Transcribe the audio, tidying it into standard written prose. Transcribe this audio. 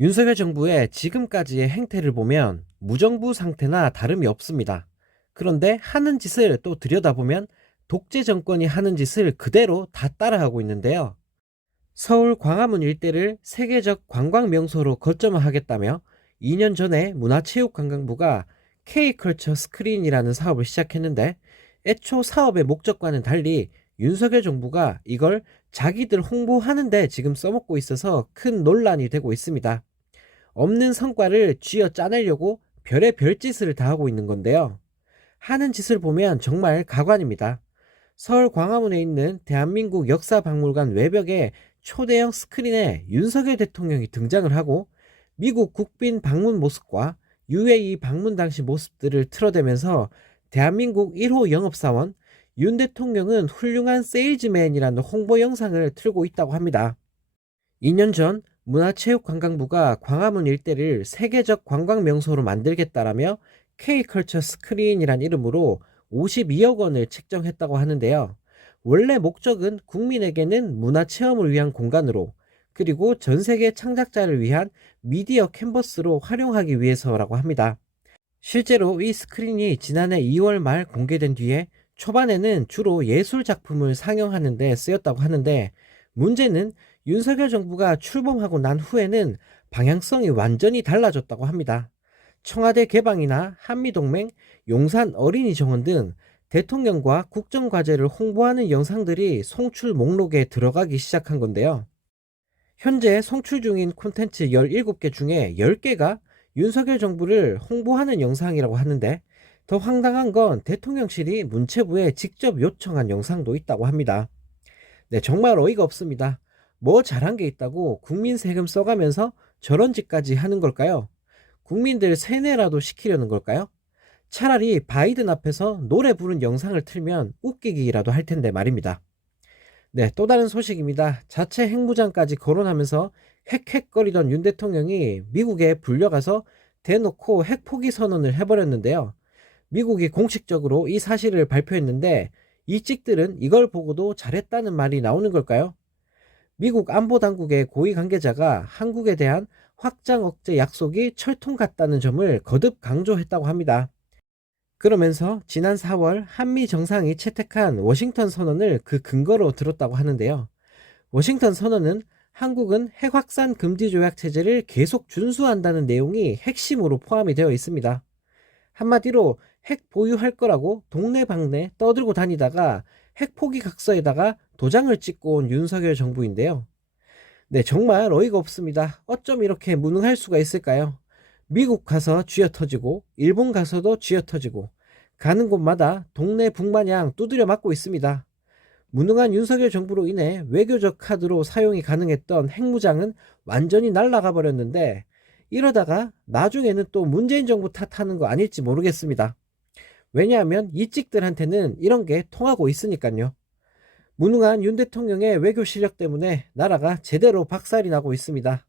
윤석열 정부의 지금까지의 행태를 보면 무정부 상태나 다름이 없습니다. 그런데 하는 짓을 또 들여다보면 독재 정권이 하는 짓을 그대로 다 따라하고 있는데요. 서울 광화문 일대를 세계적 관광 명소로 거점화하겠다며 2년 전에 문화체육관광부가 K컬처 스크린이라는 사업을 시작했는데, 애초 사업의 목적과는 달리 윤석열 정부가 이걸 자기들 홍보하는데 지금 써먹고 있어서 큰 논란이 되고 있습니다. 없는 성과를 쥐어 짜내려고 별의 별짓을 다 하고 있는 건데요. 하는 짓을 보면 정말 가관입니다. 서울 광화문에 있는 대한민국 역사박물관 외벽에 초대형 스크린에 윤석열 대통령이 등장을 하고 미국 국빈 방문 모습과 UAE 방문 당시 모습들을 틀어대면서 대한민국 1호 영업사원 윤 대통령은 훌륭한 세일즈맨이라는 홍보 영상을 틀고 있다고 합니다. 2년 전 문화체육관광부가 광화문 일대를 세계적 관광 명소로 만들겠다라며 K컬처 스크린이란 이름으로 52억 원을 책정했다고 하는데요. 원래 목적은 국민에게는 문화 체험을 위한 공간으로, 그리고 전 세계 창작자를 위한 미디어 캔버스로 활용하기 위해서라고 합니다. 실제로 이 스크린이 지난해 2월 말 공개된 뒤에 초반에는 주로 예술 작품을 상영하는 데 쓰였다고 하는데, 문제는 윤석열 정부가 출범하고 난 후에는 방향성이 완전히 달라졌다고 합니다. 청와대 개방이나 한미동맹, 용산 어린이 정원 등 대통령과 국정과제를 홍보하는 영상들이 송출 목록에 들어가기 시작한 건데요. 현재 송출 중인 콘텐츠 17개 중에 10개가 윤석열 정부를 홍보하는 영상이라고 하는데, 더 황당한 건 대통령실이 문체부에 직접 요청한 영상도 있다고 합니다. 네, 정말 어이가 없습니다. 뭐 잘한 게 있다고 국민 세금 써가면서 저런 짓까지 하는 걸까요? 국민들 세뇌라도 시키려는 걸까요? 차라리 바이든 앞에서 노래 부른 영상을 틀면 웃기기라도 할 텐데 말입니다. 네, 또 다른 소식입니다. 자체 핵무장까지 거론하면서 헥헥거리던 윤 대통령이 미국에 불려가서 대놓고 핵 포기 선언을 해버렸는데요. 미국이 공식적으로 이 사실을 발표했는데, 이 찍들은 이걸 보고도 잘했다는 말이 나오는 걸까요? 미국 안보당국의 고위 관계자가 한국에 대한 확장 억제 약속이 철통 같다는 점을 거듭 강조했다고 합니다. 그러면서 지난 4월 한미 정상이 채택한 워싱턴 선언을 그 근거로 들었다고 하는데요. 워싱턴 선언은 한국은 핵 확산 금지 조약 체제를 계속 준수한다는 내용이 핵심으로 포함이 되어 있습니다. 한마디로 핵 보유할 거라고 동네방네 떠들고 다니다가 핵 포기 각서에다가 도장을 찍고 온 윤석열 정부인데요. 네, 정말 어이가 없습니다. 어쩜 이렇게 무능할 수가 있을까요? 미국 가서 쥐어터지고 일본 가서도 쥐어터지고 가는 곳마다 동네 북마냥 두드려 맞고 있습니다. 무능한 윤석열 정부로 인해 외교적 카드로 사용이 가능했던 핵무장은 완전히 날아가 버렸는데, 이러다가 나중에는 또 문재인 정부 탓하는 거 아닐지 모르겠습니다. 왜냐하면 이 찍들한테는 이런 게 통하고 있으니까요. 무능한 윤 대통령의 외교 실력 때문에 나라가 제대로 박살이 나고 있습니다.